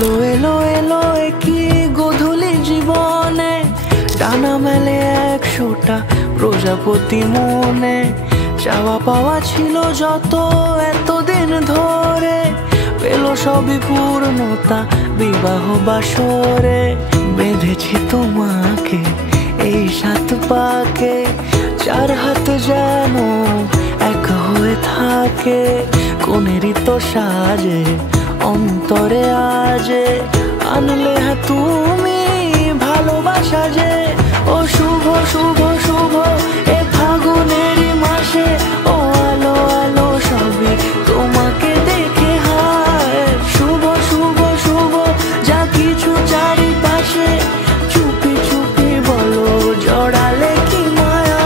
এলো এলো এলো কি গোধূলি জীবনে, ডানা মেলে 100টা প্রজাপতি মনে। চাওয়া পাওয়া ছিল যত এতদিন ধরে, পেল সবই পূর্ণতা বিবাহ বাসরে। বেঁধেছি তোমাকে এই 7 পাকে, 4 হাত যেন এক হয়ে থাকে। কোনেরই তো সাজে অন্তরে আজে, আনলে তুমি ভালোবাসা যে। ও শুভ শুভ শুভ এ ফাগুনেরই মাসে, ও আলো আলো সবই তোমাকে দেখে হায়। শুভ শুভ শুভ যা কিছু চারিপাশে, চুপি চুপি বলো জড়ালে কি মায়া।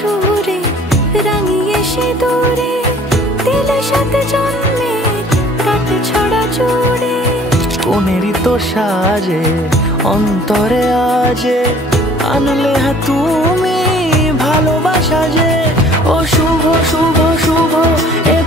সুরে রাঙিয়ে সে দূরে, দিলে 7 জন্মের কাট ছড়া জোড়ে। কোনেরই তো সাজে অন্তরে আজে, আনলে তুমি ভালোবাসা যে। ও শুভ শুভ শুভ এ